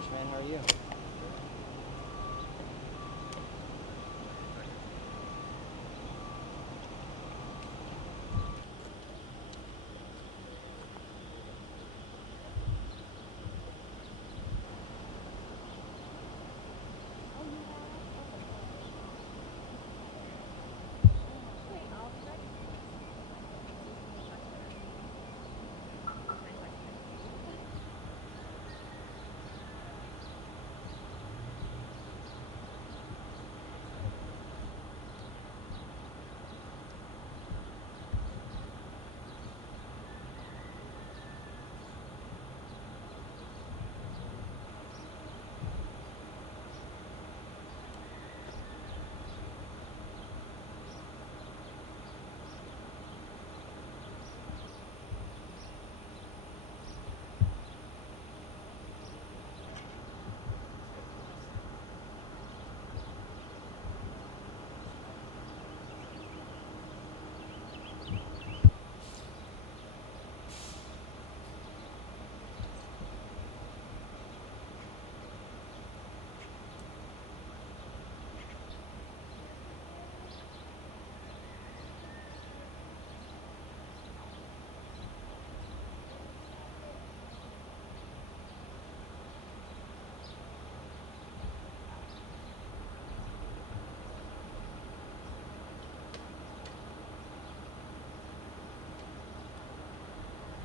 Josh, man. How are you?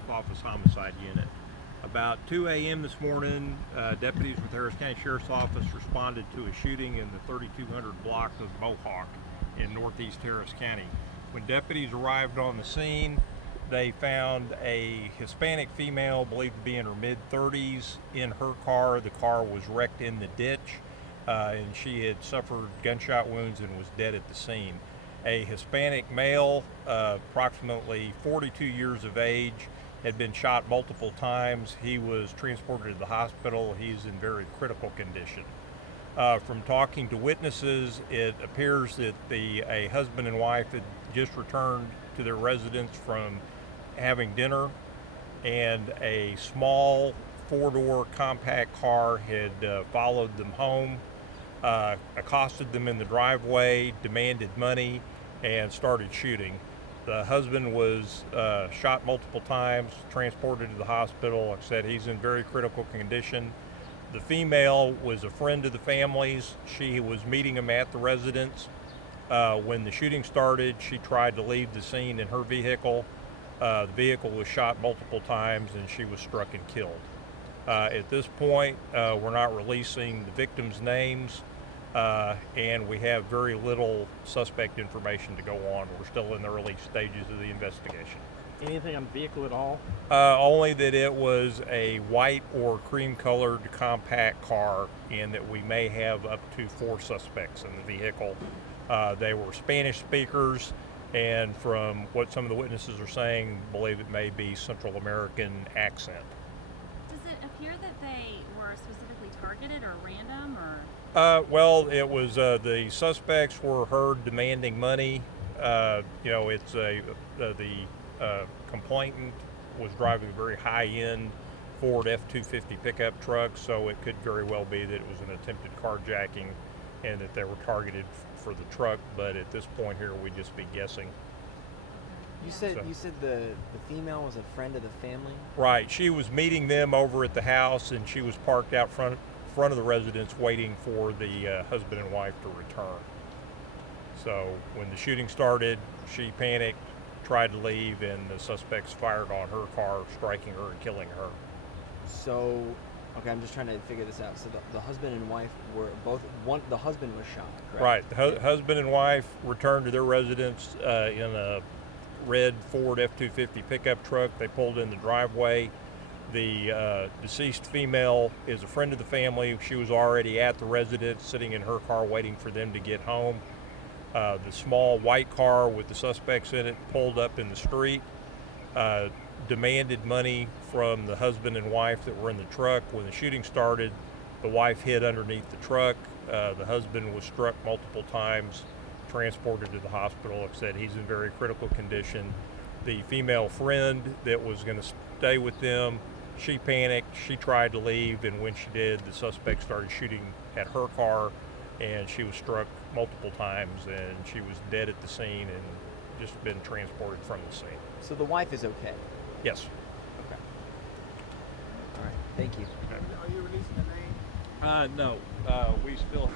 Office Homicide Unit. About 2 a.m. this morning, deputies with Harris County Sheriff's Office responded to a shooting in the 3200 block of Mohawk in northeast Harris County. When deputies arrived on the scene, they found a Hispanic female believed to be in her mid-30s in her car. The car was wrecked in the ditch, and she had suffered gunshot wounds and was dead at the scene. A Hispanic male, approximately 42 years of age, had been shot multiple times. He was transported to the hospital. He's in very critical condition. From talking to witnesses, it appears that a husband and wife had just returned to their residence from having dinner, and a small four-door compact car had followed them home, accosted them in the driveway, demanded money, and started shooting. The husband was shot multiple times, transported to the hospital. Like I said, he's in very critical condition. The female was a friend of the family's. She was meeting him at the residence. When the shooting started, she tried to leave the scene in her vehicle. The vehicle was shot multiple times and she was struck and killed. At this point, we're not releasing the victims' names. And we have very little suspect information to go on. We're still in the early stages of the investigation. Anything on the vehicle at all? Only that it was a white or cream-colored compact car, and that we may have up to 4 suspects in the vehicle. They were Spanish speakers, and from what some of the witnesses are saying, believe it may be Central American accent. Does it appear that they were specifically targeted or random, or? Well, it was the suspects were heard demanding money. It's the complainant was driving a very high-end Ford F-250 pickup truck, so it could very well be that it was an attempted carjacking and that they were targeted for the truck. But at this point here, we'd just be guessing. You said the female was a friend of the family? Right. She was meeting them over at the house, and she was parked out front of the residence waiting for the husband and wife to return. So when the shooting started, she panicked, tried to leave, and the suspects fired on her car, striking her and killing her. So, okay, I'm just trying to figure this out. So the husband and wife were the husband was shot, correct? Right. The husband and wife returned to their residence in a red Ford F-250 pickup truck. They pulled in the driveway. The deceased female is a friend of the family. She was already at the residence, sitting in her car waiting for them to get home. The small white car with the suspects in it pulled up in the street, demanded money from the husband and wife that were in the truck. When the shooting started, the wife hid underneath the truck. The husband was struck multiple times, transported to the hospital. Like I said, he's in very critical condition. The female friend that was going to stay with them She panicked. She tried to leave, and when she did, the suspect started shooting at her car, and she was struck multiple times, and she was dead at the scene and just been transported from the scene. So the wife is okay. Yes. Okay. All right. Thank you. Are you releasing the name? No. We still